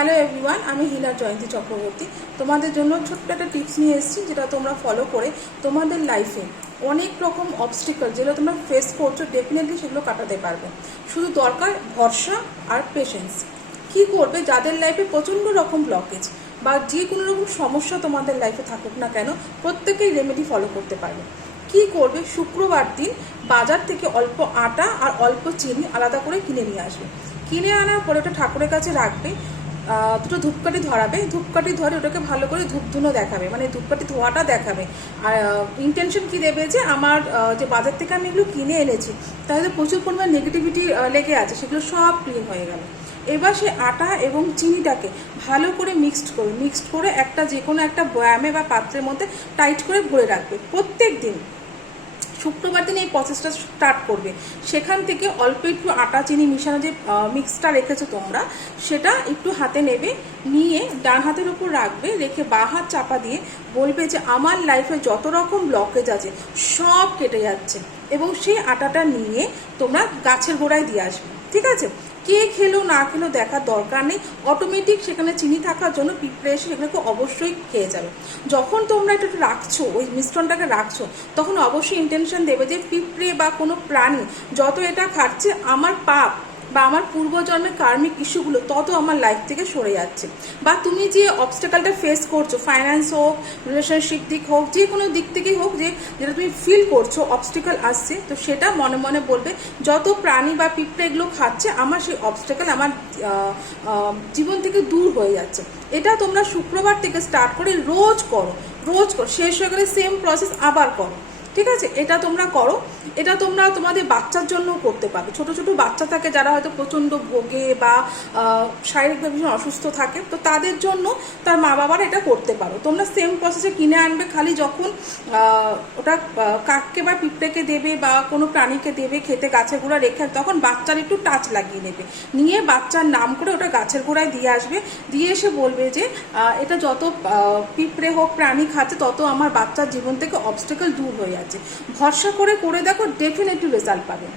Hello everyone আমি হিলা জয়ন্তী চক্রবর্তী তোমাদের জন্য ছোট্ট একটা টিপস নিয়ে এসেছি, যেটা তোমরা ফলো করে তোমাদের লাইফে অনেক রকম অবস্টিকল যেগুলো তোমরা ফেস করছ ডেফিনেটলি সেগুলো কাটাতে পারবে। শুধু দরকার ভরসা আর পেশেন্স কি করবে? যাদের লাইফে প্রচণ্ড রকম ব্লকেজ বা যে কোনো রকম সমস্যা তোমাদের লাইফে থাকুক না কেন, প্রত্যেকেই রেমেডি ফলো করতে পারবে। কি করবে? শুক্রবার দিন বাজার থেকে অল্প আটা আর অল্প চিনি আলাদা করে কিনে নিয়ে আসবে। কিনে আনার পরে ওটা ঠাকুরের কাছে রাখবে। দুটো ধূপকাঠি ধরাবে। ধূপকাঠি ধরে ওটাকে ভালো করে ধূপধুনো দেখাবে। মানে ধূপকাঠি ধোয়াটা দেখাবে। আর ইন্টেনশন কি দেবে যে আমার যে বাজার থেকে আমি এগুলো কিনে এনেছি, তাহলে প্রচুর পরিমাণ নেগেটিভিটি লেগে আছে। সেগুলো সব ক্লিন হয়ে গেল। এবার সে আটা এবং চিনিটাকে ভালো করে মিক্সড করবে মিক্সড করে একটা যে কোনো একটা ব্যায়ামে বা পাত্রের মধ্যে টাইট করে ভরে রাখবে। প্রত্যেক দিন শুক্রবার দিন এই প্রসেসটা স্টার্ট করবে। সেখান থেকে অল্প একটু আটা, চিনি মিশানো যে মিক্সটা রেখেছো তোমরা, সেটা একটু হাতে নেবে, নিয়ে ডান হাতের উপর রাখবে, রেখে বা হাত চাপা দিয়ে বলবে যে, আমার লাইফে যত রকম ব্লকেজ আছে, সব কেটে যাচ্ছে। এবং সেই আটাটা নিয়ে তোমরা গাছের গোড়ায় দিয়ে আসবে। ঠিক আছে? কে খেলো, না খেলো দেখার দরকার নেই। অটোমেটিক সেখানে চিনি থাকার জন্য পিঁপড়ে এসে সেগুলোকে অবশ্যই খেয়ে যাবে। যখন তোমরা এটা রাখছো, ওই মিশ্রণটাকে রাখছো, তখন অবশ্যই ইন্টেনশন দেবে যে পিঁপড়ে বা কোনো প্রাণী যত এটা খাচ্ছে, আমার পাপ বা আমার পূর্বজন্মের কার্মিক ইস্যুগুলো তত আমার লাইফ থেকে সরে যাচ্ছে। বা তুমি যে অবস্টাকালটা ফেস করছ ফাইন্যান্স হোক রিলেশনশিপ দিক হোক, যে কোনো দিক থেকেই হোক, যে, যেটা তুমি ফিল করছ অবস্টেকাল আসছে, তো সেটা মনে মনে বলবে, যত প্রাণী বা পিঁপড়ে এগুলো খাচ্ছে, আমার সেই অবস্টাকাল আমার জীবন থেকে দূর হয়ে যাচ্ছে। এটা তোমরা শুক্রবার থেকে স্টার্ট করে রোজ করো রোজ করো, শেষ হয়ে গেলে সেম প্রসেস আবার করো। ঠিক আছে? এটা তোমরা করো। এটা তোমরা তোমাদের বাচ্চার জন্যও করতে পারো ছোট ছোট বাচ্চা থাকে যারা হয়তো প্রচণ্ড ভোগে বা শারীরিকভাবে ভীষণ অসুস্থ থাকে, তো তাদের জন্য তার মা বাবারা এটা করতে পারো। তোমরা সেম প্রসেসে কিনে আনবে। খালি যখন ওটা কাককে বা পিঁপড়েকে দেবে বা কোনো প্রাণীকে দেবে খেতে গাছের গোড়া রেখে, তখন বাচ্চার একটু টাচ লাগিয়ে নেবে। নিয়ে বাচ্চার নাম করে ওটা গাছের গোড়ায় দিয়ে আসবে। দিয়ে এসে বলবে যে এটা যত পিঁপড়ে হোক, প্রাণী খাচ্ছে, তত আমার বাচ্চার জীবন থেকে অবস্টেকল দূর হয়ে যাচ্ছে। ভরসা করে করে দেখো ডেফিনেটলি রেজাল্ট পাবে।